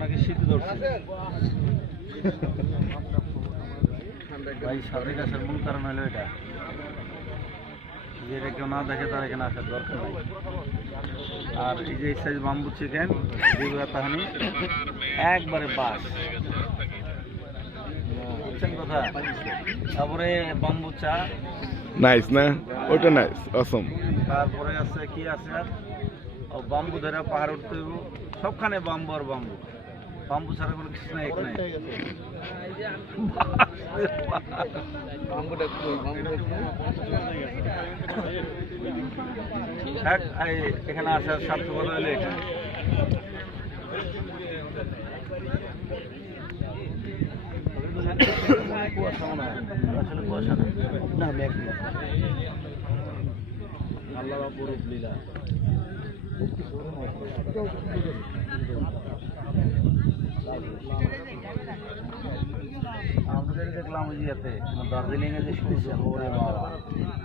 নাকি শীত ধরছে ভাই, সাথে গাছের মূল কারণ হলো এটা, যেটা কেউ না দেখে তার এখানে আসার দরকার নেই। আর এই যে সাইজ বাম্বু চিকেন তাহানি একবারে বাস, বুঝছেন কথা। তারপরে বাম্বু চা, নাইস না, ওটা নাইস, অসম। তারপরে আছে কি আছে আর বাম্বু ধরে পাহাড় উঠতে হইব, সবখানে বাম্বু আর বাম্বু, বাম্বু ছাড়া কোনো কিছু নাই এখানে। এখানে আসার সার্থকতা হলো এটা। কুয়াশা মনে হয়, আসলে কুয়াশা না, মেঘ না, আল্লাহর অপরূপ লীলা। আমাদের দেখলাম ওই ইয়েতে দার্জিলিং এ যে শুনেছি, ওরে বাবা,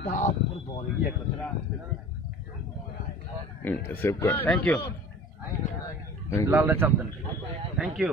তারপর বড় ইয়ে করছে না। সেভ কর। থ্যাংক ইউ, লাল চাপ দেন, থ্যাংক ইউ।